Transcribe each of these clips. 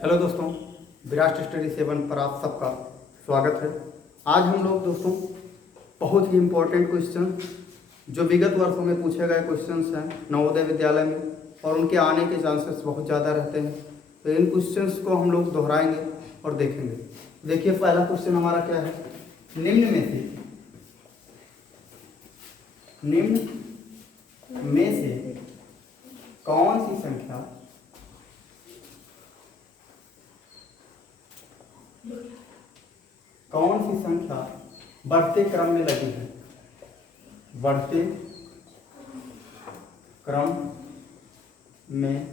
Hello दोस्तों, Virat study 7 पर आप सबका स्वागत है। आज हम लोग दोस्तों बहुत ही इम्पोर्टेंट क्वेश्चन जो विगत वर्षों में पूछे गए क्वेश्चंस हैं नवोदय विद्यालय में और उनके आने के चांसेस बहुत ज़्यादा रहते हैं, तो इन क्वेश्चंस को हम लोग दोहराएंगे और देखेंगे। देखिए, पहला क्वेश्चन हमारा क्या है। निम्न में से कौन सी संख्या बढ़ते क्रम में लगी है। बढ़ते क्रम में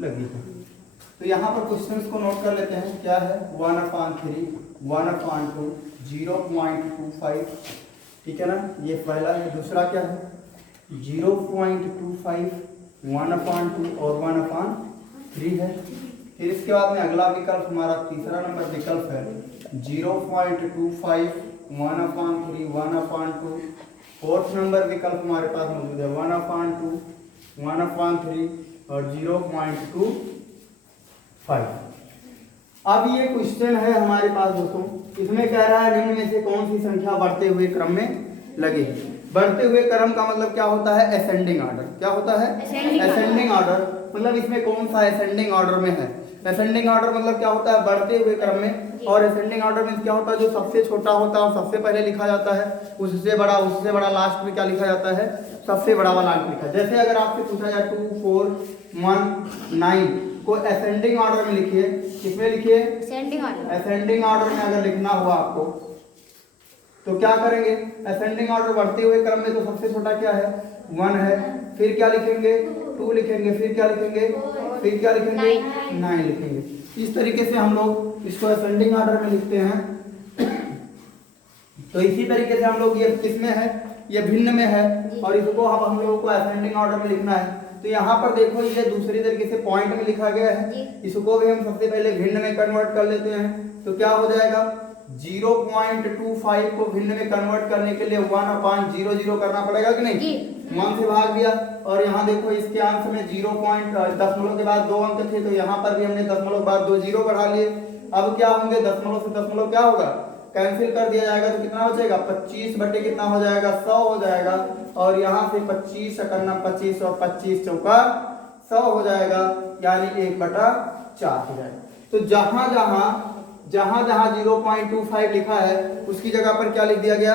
लगी है। तो यहाँ पर क्वेश्चंस को नोट कर लेते हैं। क्या है? 1/3, 1/2, 0.25, ठीक है ना, ये पहला है। दूसरा क्या है? 0.25, 1/2 और 1/3 है। फिर इसके बाद में अगला विकल्प हमारा तीसरा नंबर विकल्प है 0.25, 1/3, 1/2। फोर्थ नंबर विकल्प हमारे पास मौजूद है 1/2, 1/3 और 0.25। अब ये क्वेश्चन है हमारे पास दोस्तों, इसमें कह रहा है निम्न में से कौन सी संख्या बढ़ते हुए क्रम में लगी है। बढ़ते हुए क्रम का मतलब क्या होता है? Ascending order. क्या होता है? Ascending order. मतलब इसमें कौन सा असेंडिंग ऑर्डर में है? असेंडिंग ऑर्डर मतलब क्या होता है? बढ़ते हुए क्रम में। और असेंडिंग ऑर्डर में क्या होता है? जो सबसे छोटा होता है और सबसे पहले लिखा जाता है, उससे बड़ा लास्ट में क्या लिखा जाता है? सबसे बड़ा वाला अंक लिखा। जैसे अगर आपसे पूछा जाए 2, 4, 1, 9 को असेंडिंग ऑर्डर में लिखिए। किसमें लिखिए? असेंडिंग ऑर्डर में अगर लिखना हुआ आपको तो क्या करेंगे? असेंडिंग ऑर्डर बढ़ते हुए क्रम में तो सबसे छोटा क्या है? 1 है। फिर क्या लिखेंगे? 2 लिखेंगे। फिर क्या लिखेंगे? 9 लिखेंगे। इस तरीके से हम लोग इसको असेंडिंग ऑर्डर में लिखते हैं। तो इसी तरीके से हम लोग ये किसमें है? ये भिन्न में है और इसको अब हम लोगों को असेंडिंग ऑर्डर में लिखना है। तो यहाँ पर देखो, ये दूसरी तरीके से पॉइंट में लिखा गया है। इसको भी हम सबसे पहले भिन्न में कन्वर्ट कर लेते हैं। तो क्या हो जाएगा? 0.25 को भिन्न में कन्वर्ट करने के लिए 1/00 करना पड़ेगा कि नहीं? 1 से भाग दिया। और यहाँ देखो, इसके अंश में 0.दशमलव के बाद 2 अंक थे, तो यहाँ पर भी हमने दशमलव के बाद 2 0 बढ़ा लिए। अब क्या होंगे? दशमलव से दशमलव क्या होगा? कैंसिल कर दिया जाएगा। तो कितना बचेगा? 25 बटे कितना हो जाएगा? 100 हो जाएगा। और यहाँ से 25 करना 25 और 25 चौका 100 हो जाएगा, यानी 1/4 हो जाएगा। तो जहां जहां 0.25 लिखा है उसकी जगह पर क्या लिख दिया गया?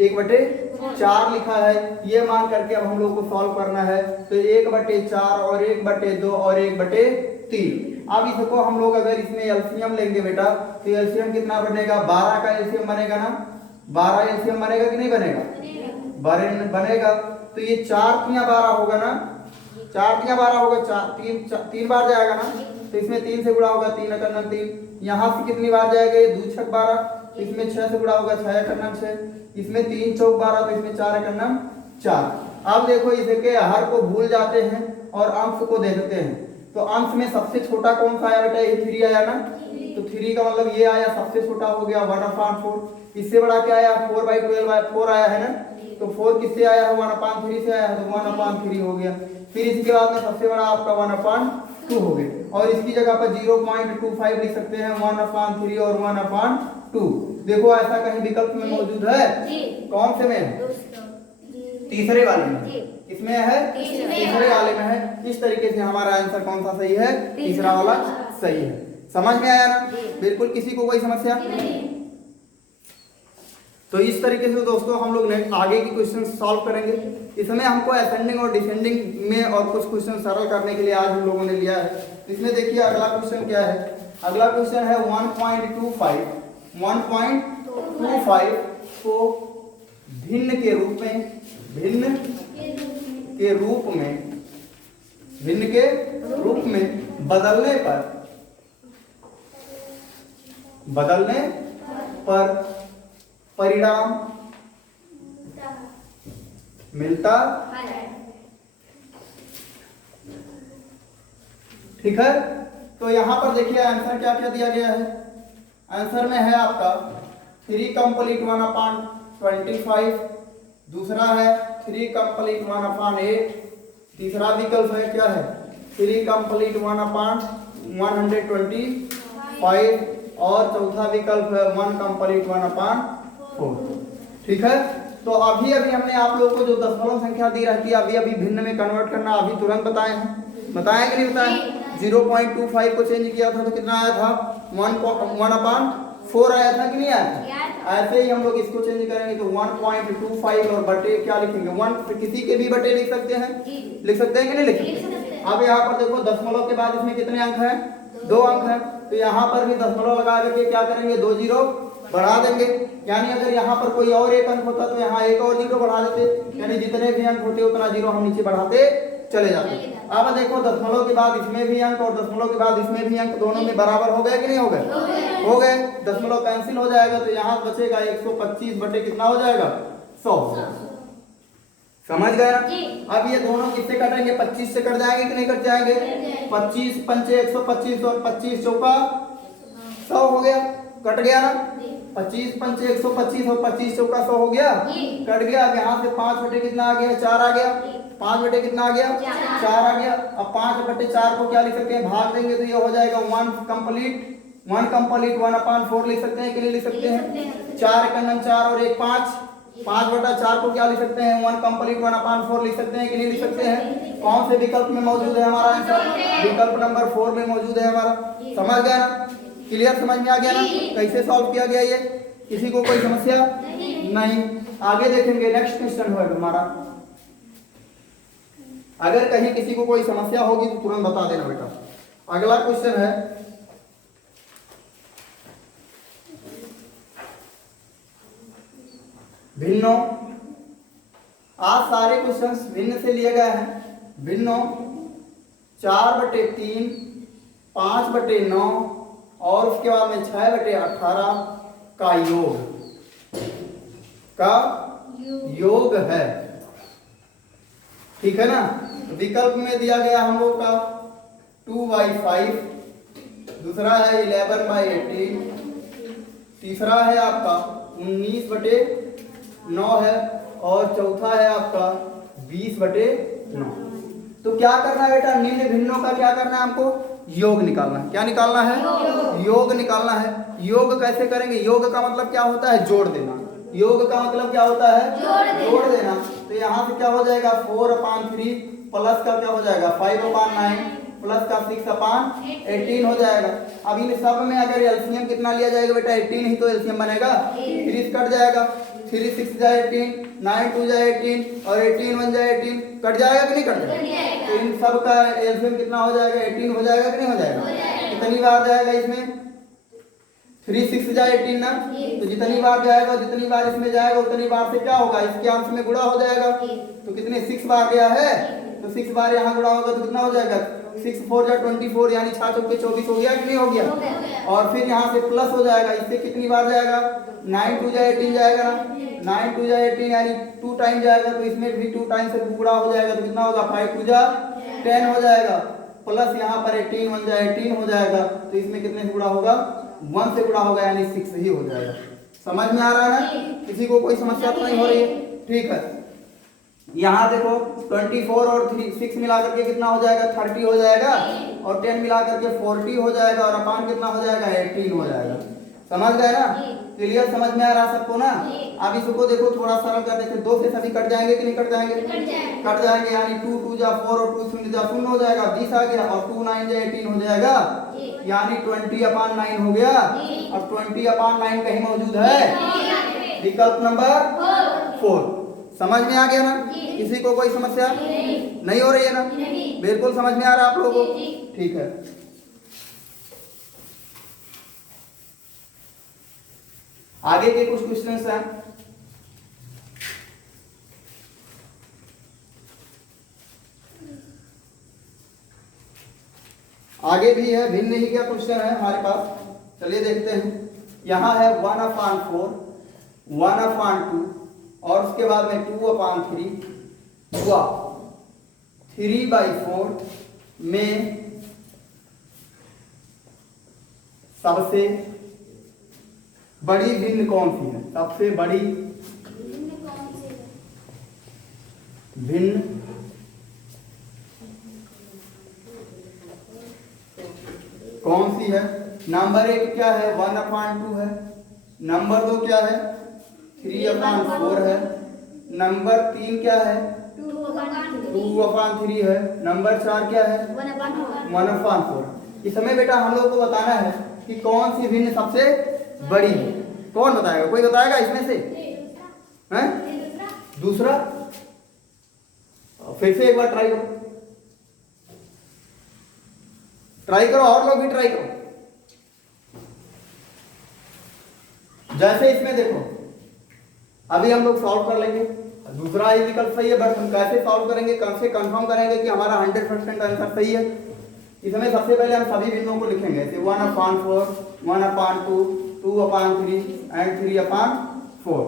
1/4 लिखा है। ये मान करके अब हम लोग को सॉल्व करना है। तो 1/4 और 1/2 और 1/3। अब इसको हम लोग अगर इसमें एलसीएम लेंगे बेटा, तो एलसीएम कितना बनेगा? 12 का एलसीएम बनेगा ना? 12 एलसीएम बनेगा कि नहीं बनेगा? बनेगा। तो ये 4 तिया 12 होगा ना? 4 तिया 12 होगा। 3 बार जाएगा ना? तो इसमें 3 से गुणा होगा, 3 करना 3। यहाँ से कितनी बार जाएगा? ये 2 6 12। इसमें 6 से गुणा होगा, 6 करना 6। इसमें 3 चौक 12, तो इसमें 4 करना 4। अब देखो, इसके हर को भूल जाते हैं और अंश को देखते हैं। तो अंश में सबसे छोटा कौन सा आया बेटा? ये 3 आया ना? तो 3 का मतलब ये आया, सबसे छोटा हो गया 1/4। इससे बड़ा क्या आया? 4/12/4 आया है ना? तो 4 किससे आया है? 1/3 से आया है, तो 1/3 हो गया। फिर इसके बाद में सबसे बड़ा आपका 1/2 हो गया। और इसकी जगह पर 0.25 लिख सकते हैं, 1/3 और 1/2। देखो, ऐसा कहीं विकल्प में मौजूद है? कौन से में? तीसरे वाले में। किसमें है? तीसरे वाले में है। इस तरीके से हमारा आंसर कौन सा सही है? तीसरा वाला सही है। समझ में आया ना? बिल्कुल। किसी को कोई समस्या? तो इस तरीके से दोस्तों हम लोग आगे की क्वेश्चन सॉल्व करेंगे। इसमें हमको असेंडिंग और डिसेंडिंग में और कुछ क्वेश्चन सरल करने के लिए आज हम लोगों ने लिया है। इसमें देखिए अगला क्वेश्चन क्या है। अगला क्वेश्चन है 1.25 को भिन्न के रूप में बदलने पर परिणाम मिलता, ठीक है। तो यहां पर देखिए आंसर क्या क्या दिया गया है। आंसर में है आपका 3 कंप्लीट 1/25, दूसरा है 3 कंप्लीट 1/8, तीसरा विकल्प है क्या है 3 कंप्लीट 1/125 और चौथा विकल्प है 1 कंप्लीट 1/4। ठीक है, तो अभी हमने आप लोगों को जो दशमलव संख्या दी रहती है अभी भिन्न में कन्वर्ट करना अभी तुरंत बताए हैं, बताया कि नहीं बताया? 0.25 को चेंज किया था तो कितना आया था? 1/4 आया था कि नहीं आया? ऐसे ही हम लोग इसको चेंज करेंगे तो 1.25 और बटे क्या लिखेंगे? 1 किसी के भी बटे लिख सकते हैं, लिख सकते हैं कि नहीं लिख सकते? अब यहाँ पर देखो दशमलव के बाद इसमें कितने अंक हैं? 2 अंक हैं, तो यहाँ पर भी दशमलव लगा करके क्या करेंगे? 2 जीरो बढ़ा देंगे, यानी अगर यहाँ पर कोई और एक अंक होता तो यहाँ एक और जीरो बढ़ा देते, यानी जितने भी अंक होते उतना जीरो हम नीचे बढ़ाते चले जाते। अब देखो दशमलव के बाद इसमें भी अंक और दशमलव के बाद इसमें भी अंक दोनों में बराबर हो गए कि नहीं हो गए? हो गए। दशमलव कैंसिल हो जाएगा तो यहाँ बचेगा 125 बटे कितना हो जाएगा? 100। समझ गए ना? अब ये दोनों किससे कटेंगे? 25 से कट जाएंगे कि नहीं कट जाएंगे? 25 पंचे 125 और 25 चौका 100 हो गया, कट गया ना? 25 पंचे 125 और 25 चौका 100 हो गया, कट गया। अब यहाँ से 5 बटे कितना आ गया? 4 आ गया। 5 बटे कितना आ गया? 4 आ गया। अब 5 बटे 4 को क्या लिख सकते हैं? भाग देंगे तो ये हो जाएगा 1 कंप्लीट 1/4 लिख सकते हैं कि नहीं लिख सकते हैं? 4 का 4 और 1 5, 5 बटा 4 को क्या लिख सकते हैं? 1 कंप्लीट 1/4 लिख सकते हैं कि नहीं लिख सकते हैं? कौन से विकल्प में मौजूद है हमारा आंसर? विकल्प नंबर 4 में मौजूद है हमारा। समझ गया ना? क्लियर, समझ में आ गया ना कैसे सॉल्व किया गया? ये किसी को कोई समस्या नहीं। आगे देखेंगे, नेक्स्ट क्वेश्चन है हमारा। अगर कहीं किसी को कोई समस्या होगी तो तुरंत बता देना बेटा। अगला क्वेश्चन है भिन्नों। आज सारे क्वेश्चंस भिन्न से लिए गए हैं। भिन्नों 4/3, 5/9 और उसके बाद में 6/18 का योग है। ठीक है ना? विकल्प में दिया गया हम लोग का 2/5, दूसरा है 11/18, तीसरा है आपका 19/9 है और चौथा है आपका 20/9। तो क्या करना है बेटा? निम्न भिन्नों का क्या करना है हमको? योग निकालना है। क्या निकालना है? योग निकालना है। योग कैसे करेंगे? योग का मतलब क्या होता है? जोड़ देना। योग का मतलब क्या होता है? जोड़ देना। तो यहाँ से क्या हो जाएगा? 4/3 प्लस का क्या हो जाएगा? 5/9 प्लस का 6/18 हो जाएगा। अब इन सब में अगर एलसीएम कितना लिया जाएगा बेटा? 18 ही तो एलसीएम बनेगा। 3 कट जाएगा, 3 6 जाए 18, 9 2 जाए 18 और 18 1 जाए 18, कट जाएगा कि नहीं कट जाएगा? तो इन सब का एलसीएम कितना हो जाएगा? 18 हो जाएगा कि नहीं हो जाएगा? कितनी बार जाएगा इसमें? 3 6 जाए 18 ना, तो जितनी बार जाएगा जितनी बार इसमें जाएगा उतनी बार से क्या होगा? इसके अंश में गुणा हो जाएगा। तो कितने 6 बार गया है तो 6 बार यहाँ गुणा होगा तो कितना हो जाएगा? 6 4 जा 24, यानी 6 चौके 24 हो गया कि नहीं हो गया? और फिर यहाँ से प्लस हो जाएगा। इससे कितनी बार जाएगा? 9 2 जा 18 जाएगा ना, 9 2 जा 18 यानी 2 टाइम जाएगा। तो इसमें भी 2 टाइम से गुणा हो जाएगा तो कितना होगा? 5 2 जा 10 हो जाएगा, प्लस यहाँ पर 18 1 जा 18 हो जाएगा। तो इसमें कितने से गुणा होगा? 1 से गुणा होगा, यानी 6 ही हो जाएगा। समझ में आ रहा है ना? किसी को कोई समस्या तो नहीं हो रही है? ठीक है, यहाँ देखो 24 और 6 मिला करके कितना हो जाएगा? 30 हो जाएगा और 10 मिला करके 40 हो जाएगा और अपान कितना हो जाएगा? 18 हो जाएगा। समझ गए ना? क्लियर, समझ में आ रहा सबको ना? अब इसको देखो थोड़ा सरल कर देते। 2 से सभी कट जाएंगे कि नहीं कट जाएंगे? कट जाएंगे, यानी 2 2 जा 4 और 2 0 जा 0 हो जाएगा, 20 आ गया और 2 9 जा 18 हो जाएगा, यानी 20/9 हो गया। अब 20/9 कहीं मौजूद है? विकल्प नंबर 4। समझ में आ गया ना? किसी को कोई समस्या नहीं हो रही है ना? बिल्कुल समझ में आ रहा है आप लोगों को? ठीक है, आगे के कुछ क्वेश्चंस हैं। आगे भी है, भिन्न ही क्या क्वेश्चन है हमारे पास, चलिए देखते हैं। यहाँ है 1/4, 1/2 और उसके बाद में 2/3 हुआ 3/4 में सबसे बड़ी भिन्न कौन सी है? सबसे बड़ी भिन्न कौन सी है? नंबर 1 क्या है? 1/2 है। नंबर 2 क्या है? 3/4 है। नंबर 3 क्या है? 2/3 है। नंबर 4 क्या है? 1/4। इसमें बेटा हम लोग को बताना है कि कौन सी भिन्न सबसे बड़ी है। कौन बताएगा? कोई बताएगा इसमें से? हैं? दूसरा? फिर से एक बार ट्राई करो, ट्राई करो, और लोग भी ट्राई करो। जैसे इसमें देखो, अभी हम लोग सॉल्व कर लेंगे, दूसरा ही विकल्प सही है, बट हम कैसे सॉल्व करेंगे, कैसे कंफर्म करेंगे कि हमारा 100% आंसर सही है? इसमें सबसे पहले हम सभी भिन्नों को लिखेंगे, जैसे 1/4, 1/2, 2/3 एंड 3/4।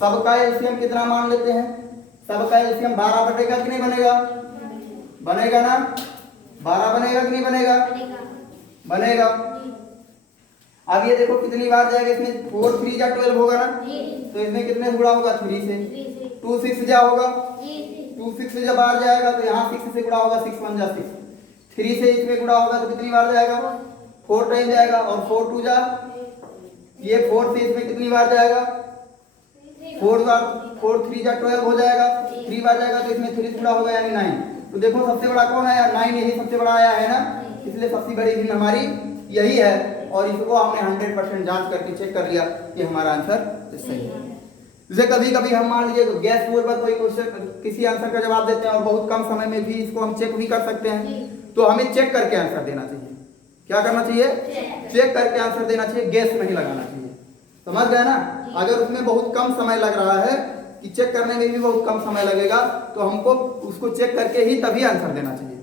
सबका एलसीएम कितना मान लेते हैं? सबका एलसीएम 12 बनेगा कि नहीं बनेगा? बनेगा ना? 12 बनेगा कि नहीं बनेगा? बनेगा। अब ये देखो कितनी बार जाएगा इसमें, 4 3 जा 12 होगा ना, तो इसमें कितने से गुणा होगा? 3 से। 2 6 जा होगा, 2 6 से जब बाहर जाएगा तो यहाँ 6 से गुणा होगा, 6 1 जा 6। 3 से इसमें गुणा होगा तो कितनी बार जाएगा? 4 टाइम जाएगा। और 4 2 जा, ये 4 से इसमें कितनी बार जाएगा? 4 3 जा 12 हो जाएगा, 3 बार जाएगा तो इसमें 3 से गुणा होगा यानी 9। तो देखो सबसे बड़ा कौन है यार? 9 यही सबसे बड़ा आया है ना, इसलिए सबसे बड़ी भिन्न हमारी यही है। और इसको हमने 100% जांच करके चेक कर लिया कि हमारा आंसर सही है। जैसे कभी कभी हम मान लीजिए गैस बोर्ड पर कोई क्वेश्चन किसी आंसर का जवाब देते हैं और बहुत कम समय में भी इसको हम चेक भी कर सकते हैं, तो हमें चेक करके आंसर देना चाहिए। क्या करना चाहिए? चेक करके आंसर देना चाहिए, गैस नहीं लगाना चाहिए। समझ गए ना? अगर उसमें बहुत कम समय लग रहा है कि चेक करने में भी बहुत कम समय लगेगा, तो हमको उसको चेक करके ही तभी आंसर देना चाहिए।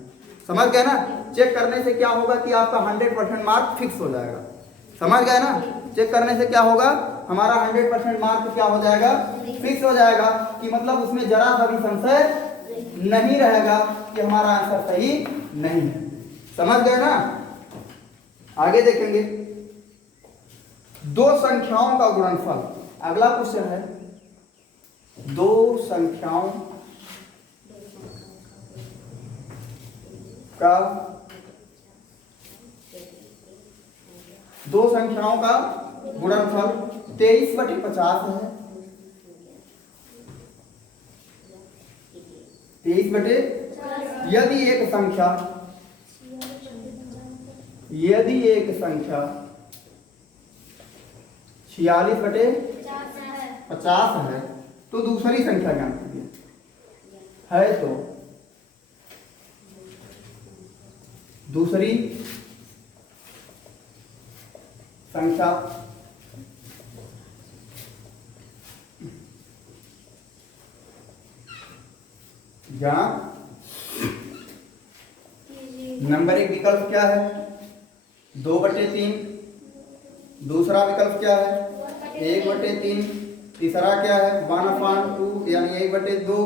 समझ गए ना? चेक करने से क्या होगा कि आपका 100% मार्क फिक्स हो जाएगा। समझ गए ना? चेक करने से क्या होगा? हमारा 100% मार्क क्या हो जाएगा? फिक्स हो जाएगा, कि मतलब उसमें जरा सा भी संशय नहीं रहेगा कि हमारा आंसर सही नहीं है। समझ गए ना? आगे देखेंगे, दो संख्याओं का गुणनफल। अगला क्वेश्चन है, दो संख्याओं का गुणनफल 23/50 है। 23/, यदि एक संख्या 46/50 है तो दूसरी संख्या ज्ञात कीजिए। है तो दूसरी संख्या ज्ञात। नंबर 1 विकल्प क्या है? 2/3। दूसरा विकल्प क्या है? 1/3। तीसरा क्या है? 1/2 यानी 1/2।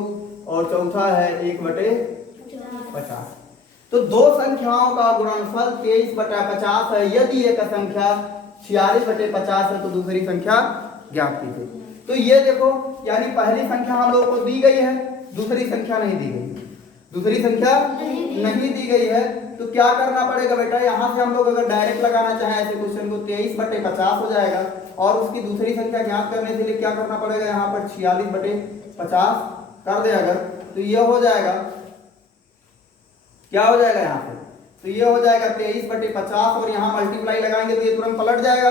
और चौथा है 1/50। तो दो संख्याओं का गुणनफल 23/50 है। यदि एक संख्या 46/50 है तो दूसरी संख्या ज्ञात कीजिए। तो ये देखो, यानी पहली संख्या हम लोग को दी गई है, दूसरी संख्या नहीं दी गई। दूसरी संख्या नहीं दी गई है, तो क्या करना पड़ेगा बेटा? यहां से हम लोग अगर डायरेक्ट लगाना चाहें ऐसे क्वेश्चन को, 23/50 हो जाएगा। और उसकी दूसरी संख्या ज्ञात करने के लिए क्या करना पड़ेगा? यहाँ पर 46/50 कर दे अगर, तो ये हो जाएगा, क्या हो जाएगा यहाँ पे? तो ये हो जाएगा 23/50 और यहाँ मल्टीप्लाई लगाएंगे तो ये तुरंत पलट जाएगा।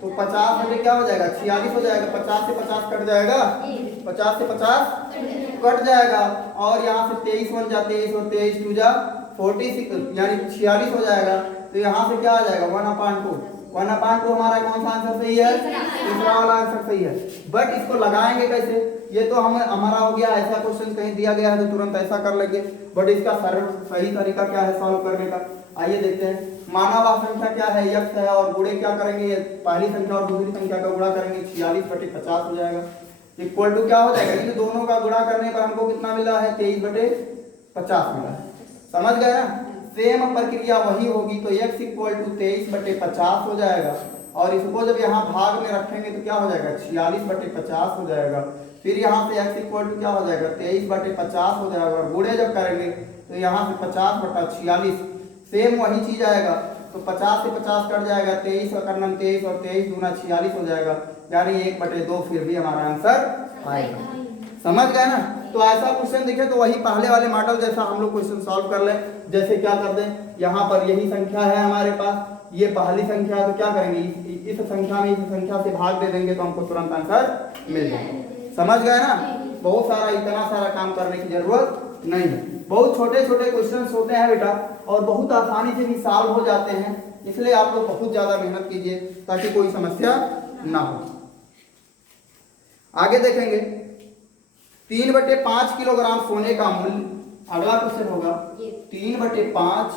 तो 50 में क्या हो जाएगा? 46 हो जाएगा। 50 से 50 कट जाएगा, 50 से 50 कट जाएगा। और यहाँ से 23 1 जा 23 और 23 2 जा 46 यानी 46 हो जाएगा। तो यहाँ से क्या आ जाएगा? 1/2। 1/2 हमारा कौन सा आंसर सही है? तीसरा वाला आंसर सही है। बट इसको लगाएंगे कैसे? ये तो हम हमारा हो गया, ऐसा क्वेश्चन कहीं दिया गया है तो तुरंत ऐसा कर लेंगे। बट इसका सही तरीका क्या है सॉल्व करने का? आइए देखते हैं। माना हुआ संख्या क्या है? x है। और गुणे क्या करेंगे? पहली संख्या और दूसरी संख्या का गुणा करेंगे, 46/50 हो जाएगा। इक्वल टू क्या हो जाएगा? इन दोनों का गुणा करने पर हमको कितना मिला है? 23/50 मिला है। समझ गए ना? सेम प्रक्रिया वही होगी। तो x = 23/50 हो जाएगा। और इसको जब यहाँ भाग में रखेंगे तो क्या हो जाएगा? 46/50 हो जाएगा। फिर यहाँ से x = क्या हो जाएगा? 23/50 हो जाएगा। और गुणे जब करेंगे तो यहाँ से 50/46 सेम वही चीज आएगा। तो 50 से 50 कट जाएगा, 23 और करना 23 और 23 दूना 46 हो जाएगा, यानी 1/2 फिर भी हमारा आंसर आएगा। समझ गए ना? तो ऐसा क्वेश्चन दिखे तो वही पहले वाले मॉडल जैसा हम लोग क्वेश्चन सॉल्व कर लें। जैसे क्या कर दें, यहाँ पर यही संख्या है हमारे पास, ये पहली संख्या है, तो क्या करेंगे, इस संख्या में इस संख्या से भाग दे देंगे तो हमको तुरंत आंसर मिल जाएगा। समझ गए ना? बहुत सारा इतना सारा काम करने की जरूरत नहीं है। बहुत छोटे छोटे क्वेश्चन होते हैं बेटा, और बहुत आसानी से भी सॉल्व हो जाते हैं, इसलिए आप लोग बहुत ज्यादा मेहनत कीजिए ताकि कोई समस्या ना हो। आगे देखेंगे 3/5 किलोग्राम सोने का मूल्य, अगला क्वेश्चन होगा 3/5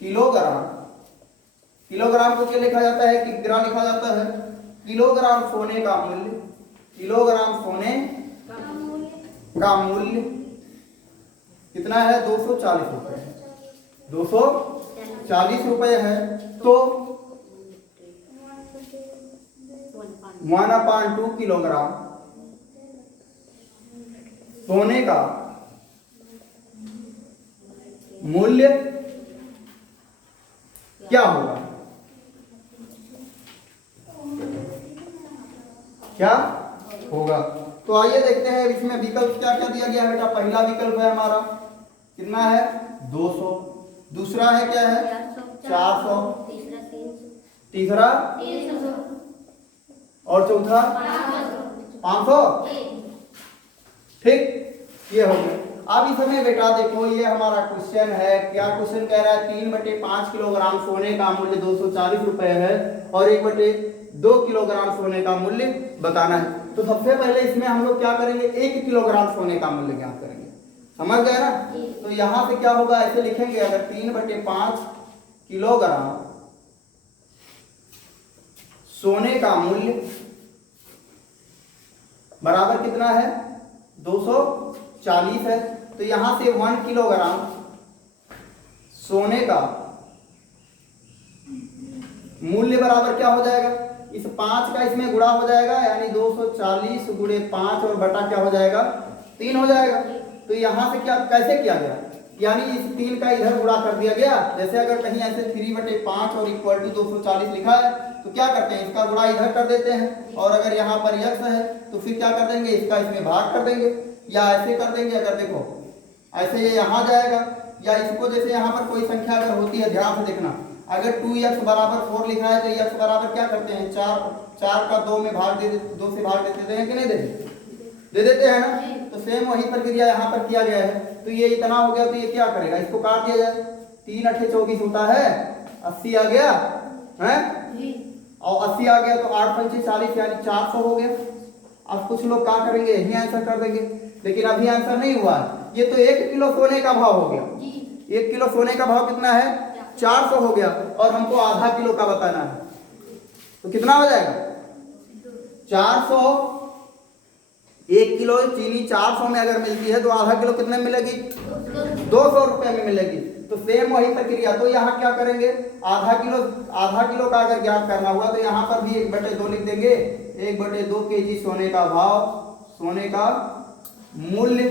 किलोग्राम, किलोग्राम को क्या लिखा जाता है, किग्रा लिखा जाता है, किलोग्राम सोने का मूल्य, किलोग्राम सोने का मूल्य कितना है, 240 रुपए, 240 रुपए है। तो 1/2 किलोग्राम सोने का मूल्य क्या होगा, क्या होगा? तो आइए देखते हैं इसमें विकल्प क्या क्या दिया गया है बेटा। पहला विकल्प है हमारा कितना है, 200, दूसरा है क्या है 400, तीसरा और चौथा 500, ठीक, ये हो गया। अब इसमें बेटा देखो ये हमारा क्वेश्चन है, क्या क्वेश्चन कह रहा है, 3/5 किलोग्राम सोने का मूल्य 240 रुपए है और 1/2 किलोग्राम सोने का मूल्य बताना है। तो सबसे पहले इसमें हम लोग क्या करेंगे, 1 किलोग्राम सोने का मूल्य ज्ञात करेंगे। समझ गए ना? तो यहां से क्या होगा, ऐसे लिखेंगे, अगर 3/5 किलोग्राम सोने का मूल्य बराबर कितना है, 240 है, तो यहां से 1 किलोग्राम सोने का मूल्य बराबर क्या हो जाएगा, इस 5 का इसमें गुणा हो जाएगा, यानी 240 गुणे 5 और बटा क्या हो जाएगा, 3 हो जाएगा। तो यहां से क्या कैसे किया गया, यानी इस 3 का इधर गुणा कर दिया गया। जैसे अगर कहीं ऐसे 3/5 और इक्वल टू 240 लिखा है तो क्या करते हैं, इसका गुणा इधर कर देते हैं, और अगर यहाँ पर x है तो फिर क्या कर देंगे, इसका इसमें भाग कर देंगे, या ऐसे कर देंगे, अगर देखो ऐसे ये यहाँ जाएगा, या इसको जैसे यहाँ पर कोई संख्या अगर होती है, ध्यान से देखना, अगर 2x बराबर 4 लिखा है तो x बराबर क्या करते हैं, 4 का 2 में भाग दे, 2 से भाग देते हैं कि नहीं देते, दे देते हैं ना। तो सेम वही प्रक्रिया यहाँ पर किया गया है। तो ये इतना हो गया, तो ये क्या करेगा, इसको काट दिया जाए, 3 8 24 होता है, 80 आ गया है, और 80 आ गया तो 8 पंचे 40, यानी 400 हो गया। अब कुछ लोग क्या करेंगे, यही आंसर कर देंगे, लेकिन अभी आंसर नहीं हुआ है। ये तो 1 किलो सोने का भाव हो गया, 1 किलो सोने का भाव कितना है, 400 हो गया, और हमको आधा किलो का बताना है, तो कितना हो जाएगा, 400। 1 किलो चीनी 400 में अगर मिलती है तो आधा किलो कितने में मिलेगी, 200 रुपए में मिलेगी। तो सेम वही प्रक्रिया, तो यहाँ क्या करेंगे, आधा किलो का अगर ज्ञात करना हुआ तो यहाँ पर भी 1/2 लिख देंगे, 1/2 kg सोने का भाव, सोने का मूल्य,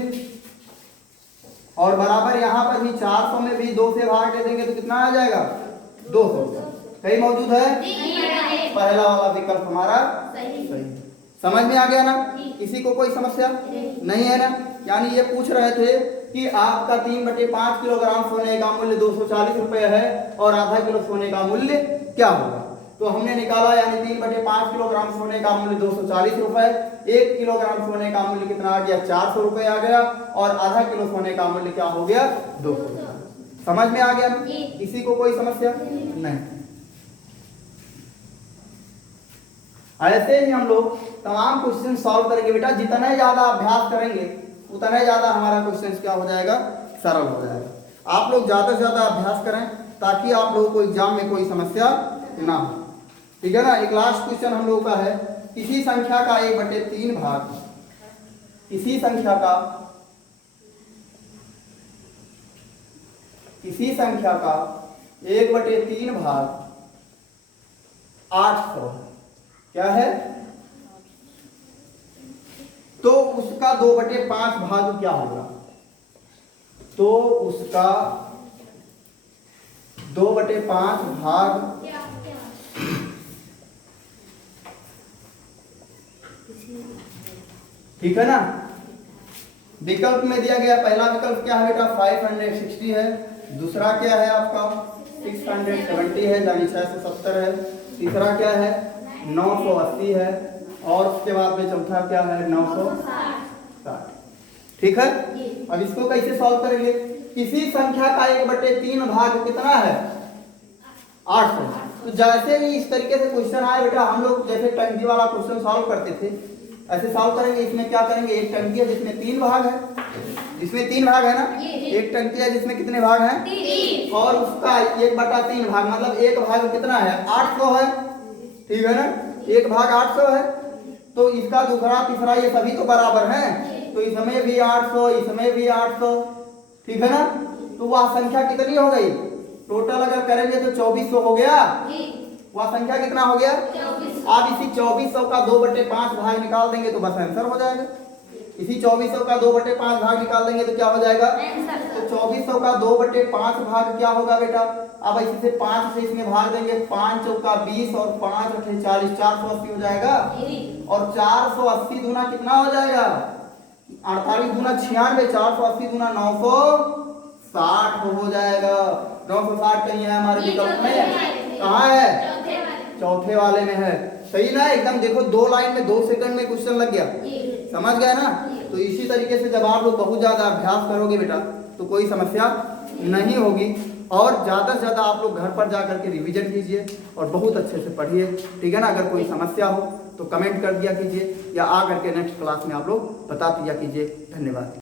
और बराबर यहाँ पर भी 400 में भी 2 से भाग दे देंगे तो कितना आ जाएगा, 200। कहीं मौजूद है, पहला वाला विकल्प हमारा सही। समझ में आ गया ना? किसी को कोई समस्या नहीं है ना? यानी ये पूछ रहे थे कि आपका 3/5 किलोग्राम सोने का मूल्य 240 रुपए है और आधा किलो सोने का मूल्य क्या होगा। तो हमने निकाला, यानी 3/5 किलोग्राम सोने का मूल्य 240 रुपए, 1 किलोग्राम सोने का मूल्य कितना आ गया, 400 रुपए आ गया, और आधा किलो सोने का मूल्य क्या हो गया, 200। समझ में आ गया? किसी को कोई समस्या नहीं। ऐसे ही हम लोग तमाम क्वेश्चन सॉल्व करेंगे बेटा। जितने ज्यादा अभ्यास करेंगे उतना ज्यादा हमारा क्वेश्चन क्या हो जाएगा, सरल हो जाएगा। आप लोग ज्यादा से ज्यादा अभ्यास करें ताकि आप लोगों को एग्जाम में कोई समस्या ना हो, ठीक है ना। एक लास्ट क्वेश्चन हम लोगों का है, किसी संख्या का 1/3 भाग, किसी संख्या का 1/3 भाग 800 क्या है, तो उसका 2/5 भाग क्या होगा, तो उसका 2/5 भाग ठीक है ना। विकल्प में दिया गया पहला विकल्प क्या है बेटा 560 है, दूसरा क्या है आपका 670 है यानी 670 है, तीसरा क्या है 980 है और उसके बाद में चौथा क्या है 960। ठीक है। अब इसको कैसे सॉल्व करेंगे? किसी संख्या का 1/3 भाग कितना है 800। तो जैसे ही इस तरीके से क्वेश्चन आए बेटा हम लोग जैसे टंकी वाला क्वेश्चन सॉल्व करते थे ऐसे सॉल्व करेंगे। इसमें क्या करेंगे, एक टंकी है जिसमें 3 भाग है, जिसमें 3 भाग है ना, एक टंकी है जिसमें कितने भाग हैं 3 और उसका 1/3 भाग मतलब एक भाग कितना है 800 है। ठीक है ना, एक भाग 800 है तो इसका दूसरा तीसरा ये सभी तो बराबर हैं तो इसमें भी 800 इसमें भी 800। ठीक है ना, तो वह संख्या कितनी हो गई टोटल अगर करेंगे तो 2400 हो गया। वह संख्या कितना हो गया 2400। आप इसी 2400 का 2/5 भाग निकाल देंगे तो बस आंसर हो जाएगा। इसी 2400 का 2/5 भाग निकाल देंगे तो क्या हो जाएगा, तो 2400 का 2/5 भाग क्या होगा बेटा, अब इसी से 5 से इसमें भाग देंगे, 5 चौका 20 और 5 अठे 40, 480 हो जाएगा। और 480 दूना कितना हो जाएगा 48 दूना 96, 480 दूना 960 हो जाएगा। 960 कहीं है हमारे विकल्प में, कहाँ है चौथे वाले में है। सही ना, एकदम देखो 2 लाइन में 2 सेकंड में क्वेश्चन लग गया, समझ गया ना। तो इसी तरीके से जब आप लोग बहुत ज्यादा अभ्यास करोगे बेटा तो कोई समस्या नहीं होगी। और ज्यादा से ज्यादा आप लोग घर पर जा करके रिवीजन कीजिए और बहुत अच्छे से पढ़िए। ठीक है ना, अगर कोई समस्या हो तो कमेंट कर दिया कीजिए या आ करके नेक्स्ट क्लास में आप लोग बता दिया कीजिए। धन्यवाद।